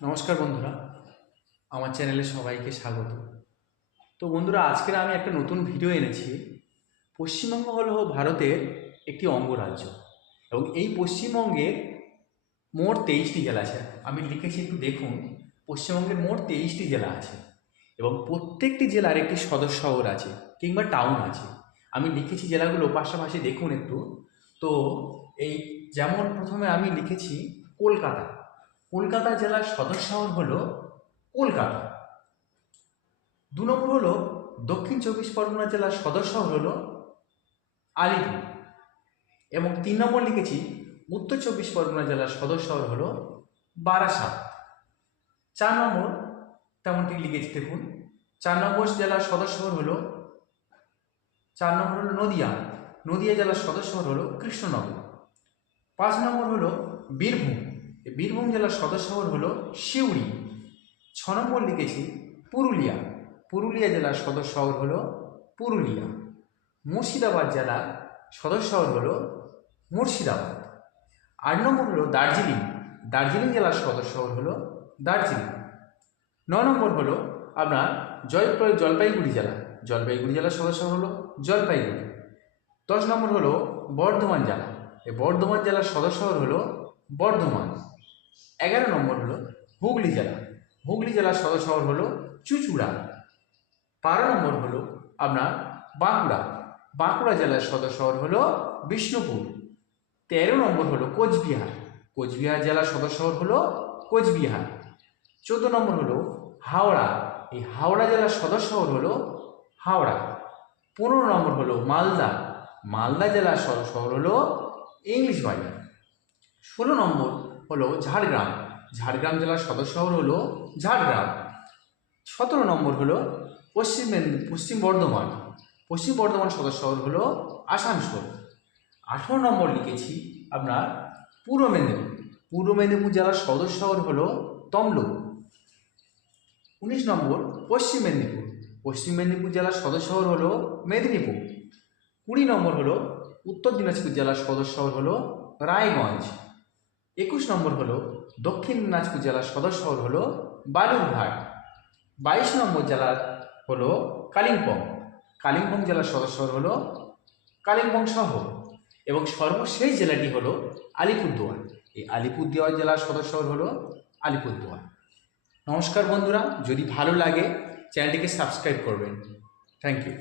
নমস্কার বন্ধুরা, আমার চ্যানেলে সবাইকে স্বাগত। তো বন্ধুরা, আজকে আমি একটা নতুন ভিডিও এনেছি। পশ্চিমবঙ্গ হলো ভারতের একটি অঙ্গরাজ্য এবং এই পশ্চিমবঙ্গের মোট 23টি জেলা আছে। আমি লিখেছি, একটু দেখুন। পশ্চিমবঙ্গের মোট 23টি জেলা আছে এবং প্রত্যেকটি জেলার একটি সদর শহর আছে কিংবা টাউন আছে। আমি লিখেছি জেলাগুলো পাশাপাশি দেখুন একটু। তো এই যেমন প্রথমে আমি লিখেছি কলকাতা। কলকাতা জেলার সদর শহর হলো কলকাতা। 2 নম্বর হলো দক্ষিণ চব্বিশ পরগনা জেলার সদর শহর হলো আলিপুর। এবং 3 নম্বর লিখেছি উত্তর চব্বিশ পরগনা জেলার সদর শহর হলো বারাসাত। 4 নম্বর তেমনটি লিখেছি, দেখুন। 4 নম্বর জেলার সদর শহর হলো 4 নম্বর হলো নদিয়া। নদিয়া জেলার সদর শহর হলো কৃষ্ণনগর। 5 নম্বর হলো বীরভূম। বীরভূম জেলার সদর শহর হলো সিউড়ি। 6 নম্বর লিখেছি পুরুলিয়া। পুরুলিয়া জেলার সদর শহর হলো পুরুলিয়া। মুর্শিদাবাদ জেলার সদর শহর হলো মুর্শিদাবাদ। 8 নম্বর হলো দার্জিলিং। দার্জিলিং জেলার সদর শহর হলো দার্জিলিং। 9 নম্বর হলো আপনার জলপাইগুড়ি জেলা। জলপাইগুড়ি জেলার সদর শহর হলো জলপাইগুড়ি। 10 নম্বর হলো বর্ধমান জেলা। এই বর্ধমান জেলার সদর শহর হলো বর্ধমান। 11 নম্বর হলো হুগলি জেলা। হুগলি জেলার সদর শহর হলো চুঁচুড়া। 12 নম্বর হলো আপনার বাঁকুড়া। বাঁকুড়া জেলার সদর শহর হলো বিষ্ণুপুর। 13 নম্বর হলো কোচবিহার। কোচবিহার জেলার সদর শহর হলো কোচবিহার। 14 নম্বর হলো হাওড়া। এই হাওড়া জেলার সদর শহর হলো হাওড়া। 15 নম্বর হলো মালদা। মালদা জেলার সদর শহর হলো ইংলিশ বাজার। 16 নম্বর হলো ঝাড়গ্রাম। ঝাড়গ্রাম জেলার সদর শহর হলো ঝাড়গ্রাম। 17 নম্বর হলো পশ্চিম বর্ধমান। পশ্চিম বর্ধমান সদর শহর হলো আসানসোল। 18 নম্বর লিখেছি আপনার পূর্ব মেদিনীপুর। পূর্ব মেদিনীপুর জেলার সদর শহর হলো তমলুক। 19 নম্বর পশ্চিম মেদিনীপুর। পশ্চিম মেদিনীপুর জেলার সদর শহর হলো মেদিনীপুর। 20 নম্বর হলো উত্তর দিনাজপুর জেলার সদর শহর হলো রায়গঞ্জ। 21 নম্বর হলো দক্ষিণ দিনাজপুর জেলার সদর শহর হলো বালুরঘাট। 22 নম্বর জেলার হলো কালিম্পং। কালিম্পং জেলার সদর শহর হলো কালিম্পং শহর। এবং সর্বশেষ জেলাটি হলো আলিপুরদুয়ার। এই আলিপুরদুয়ার জেলার সদর শহর হলো আলিপুরদুয়ার। নমস্কার বন্ধুরা, যদি ভালো লাগে চ্যানেলটিকে সাবস্ক্রাইব করবেন। Thank you.